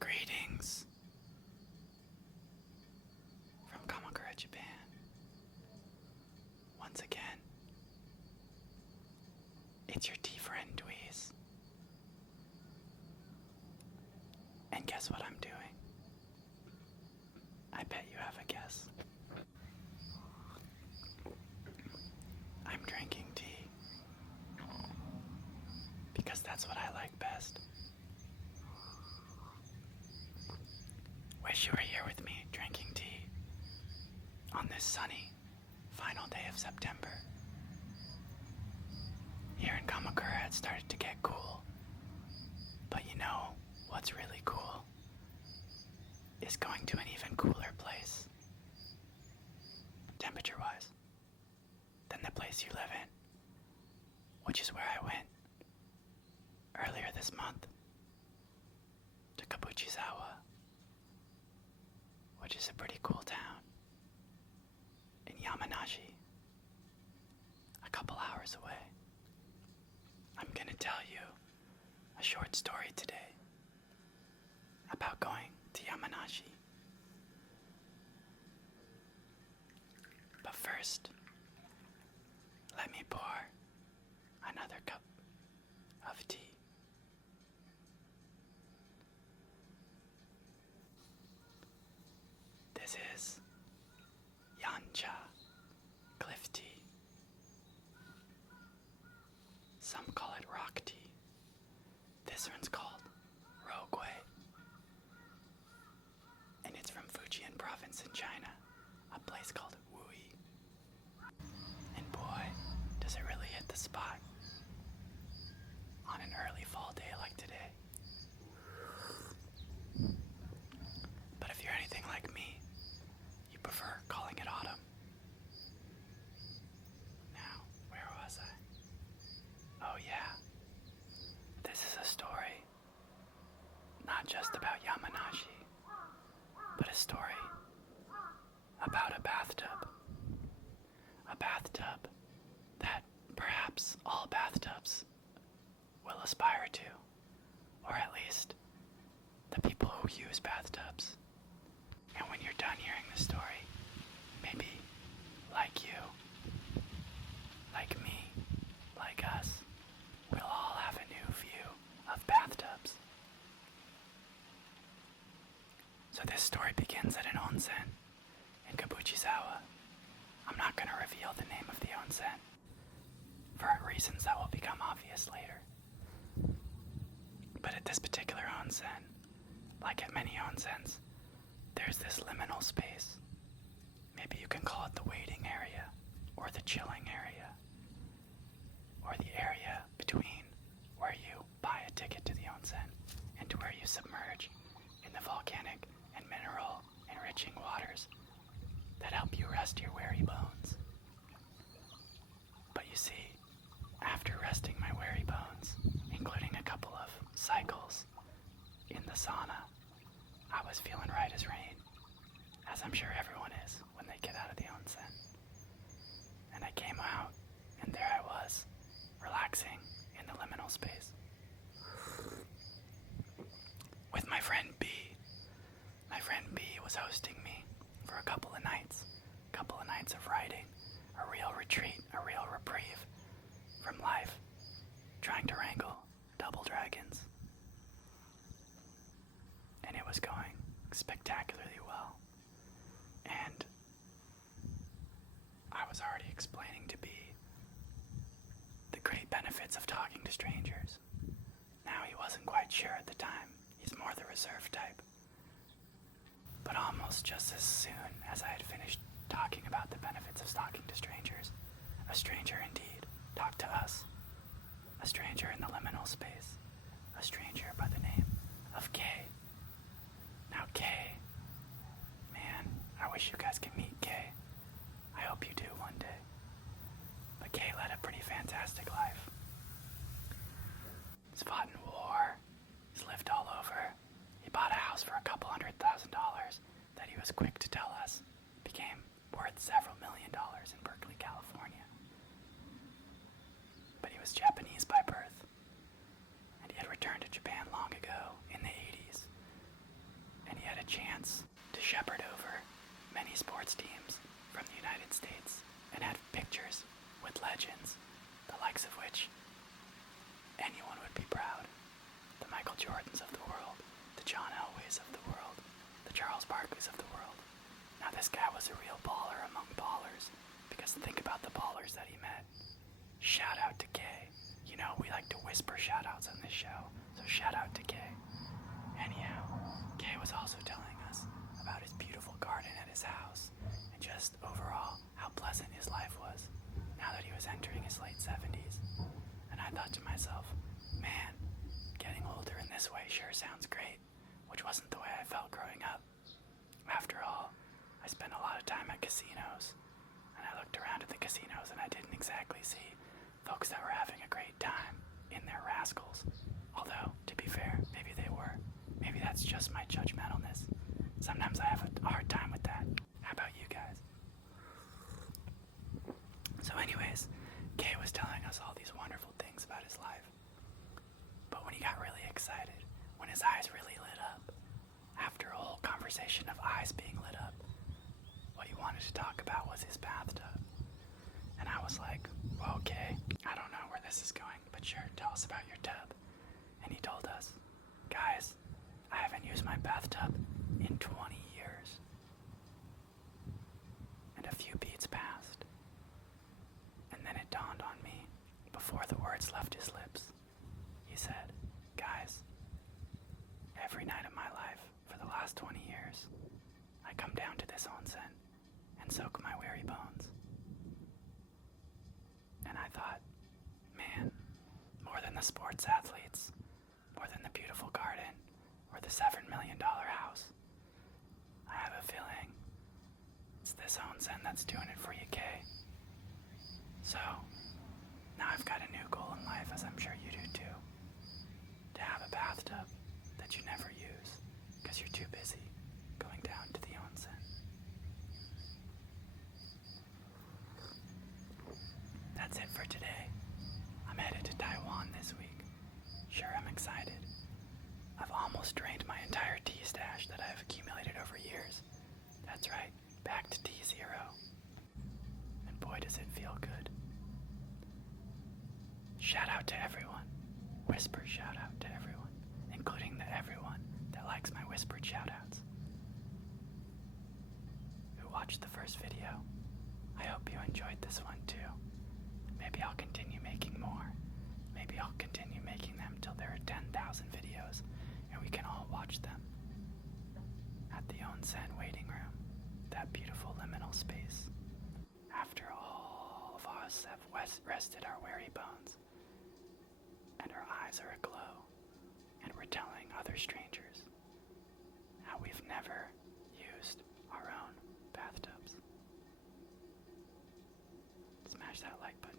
Greetings from Kamakura, Japan. Once again, it's your tea friend Dweez. And guess what I'm doing? I bet you have a guess. I'm drinking tea. Because that's what I like best. Wish you were here with me drinking tea on this sunny final day of September. Here in Kamakura it started to get cool. But you know what's really cool is going to an even cooler place, temperature-wise, than the place you live in, which is where I went earlier this month to Kobuchizawa, which is a pretty cool town in Yamanashi, a couple hours away. I'm gonna tell you a short story today about going to Yamanashi. But first, let me pour another cup of tea. This is Yancha cliff tea. Some call it rock tea. This one's called Rogue. And it's from Fujian province in China, a place called Wui. And boy, does it really hit the spot on an early fall day like today. But if you're anything like me, you prefer calling it autumn. Now, where was I? Oh yeah, this is a story not just about Yamanashi, but a story about a bathtub. A bathtub that perhaps all bathtubs will aspire to, or at least the people who use bathtubs. And when you're done hearing the story, maybe like you, like me, like us, we'll all have a new view of bathtubs. So this story begins at an onsen in Kobuchizawa. I'm not going to reveal the name of the onsen for reasons that will become obvious later. But at this particular onsen, like at many onsens, there's this liminal space. Maybe you can call it the waiting area, or the chilling area, or the area between where you buy a ticket to the onsen and to where you submerge in the volcanic and mineral enriching waters that help you rest your weary bones. But you see, after resting my weary bones, including a couple of cycles in the sauna, I was feeling right as rain, as I'm sure everyone is when they get out of the onsen. And I came out, and there I was, relaxing in the liminal space. With my friend B. My friend B was hosting me for a couple of nights of writing, a real retreat, a real reprieve from life, trying to wrangle double dragons. And it was going spectacularly well. And I was already explaining to B the great benefits of talking to strangers. Now he wasn't quite sure at the time. He's more the reserved type. But almost just as soon as I had finished talking about the benefits of talking to strangers, a stranger indeed talked to us. A stranger in the liminal space. A stranger by the name of Kay. Now Kay, man, I wish you guys could meet Kay. I hope you do one day. But Kay led a pretty fantastic life. He's fought in war. He's lived all over. He bought a house for a couple $100,000 that he was quick to tell us became worth several $1 million in Berkeley, California. But he was Japanese by birth, and he had returned to Japan long ago in the 80s chance to shepherd over many sports teams from the United States and had pictures with legends, the likes of which anyone would be proud. The Michael Jordans of the world, the John Elways of the world, the Charles Barkleys of the world. Now this guy was a real baller among ballers, because think about the ballers that he met. Shout out to Kay. You know, we like to whisper shout outs on this show, so shout out to Kay. Anyhow, Kay was also telling us about his beautiful garden at his house, and just overall how pleasant his life was, now that he was entering his late 70s. And I thought to myself, man, getting older in this way sure sounds great, which wasn't the way I felt growing up. After all, I spent a lot of time at casinos, and I looked around at the casinos and I didn't exactly see folks that were having a great time in their rascals. Although, to be fair, maybe they were. Maybe that's just my judgmentalness. Sometimes I have a hard time with that. How about you guys? So anyways, Kay was telling us all these wonderful things about his life. But when he got really excited, when his eyes really lit up, after a whole conversation of eyes being lit up, what he wanted to talk about was his bathtub. And I was like, well, okay, I don't know where this is going, but sure, tell us about your tub. And he told us, guys, I haven't used my bathtub in 20 years. And a few beats passed. And then it dawned on me, before the words left his lips. He said, guys, every night of my life for the last 20 years, I come down to this onsen and soak my weary bones. And I thought, man, more than the sports athletes, more than the beautiful garden, or the $7 million house, I have a feeling it's this onsen that's doing it for you, Kay. So, now I've got a new goal in life, as I'm sure you do too. To have a bathtub that you never use, because you're too busy going down to the onsen. That's it for today. I'm headed to Taiwan this week. Sure, I'm excited. I've almost drained my entire tea stash that I've accumulated over years. That's right, back to T0. And boy does it feel good. Shout out to everyone. Whisper shout out to everyone, including the everyone that likes my whispered shout outs. Who watched the first video. I hope you enjoyed this one too. Maybe I'll continue making more. Maybe I'll continue making them till there are 10,000 videos and we can all watch them. At the onsen waiting room, that beautiful liminal space. After all of us have rested our weary bones, and our eyes are aglow, and we're telling other strangers how we've never used our own bathtubs. Smash that like button.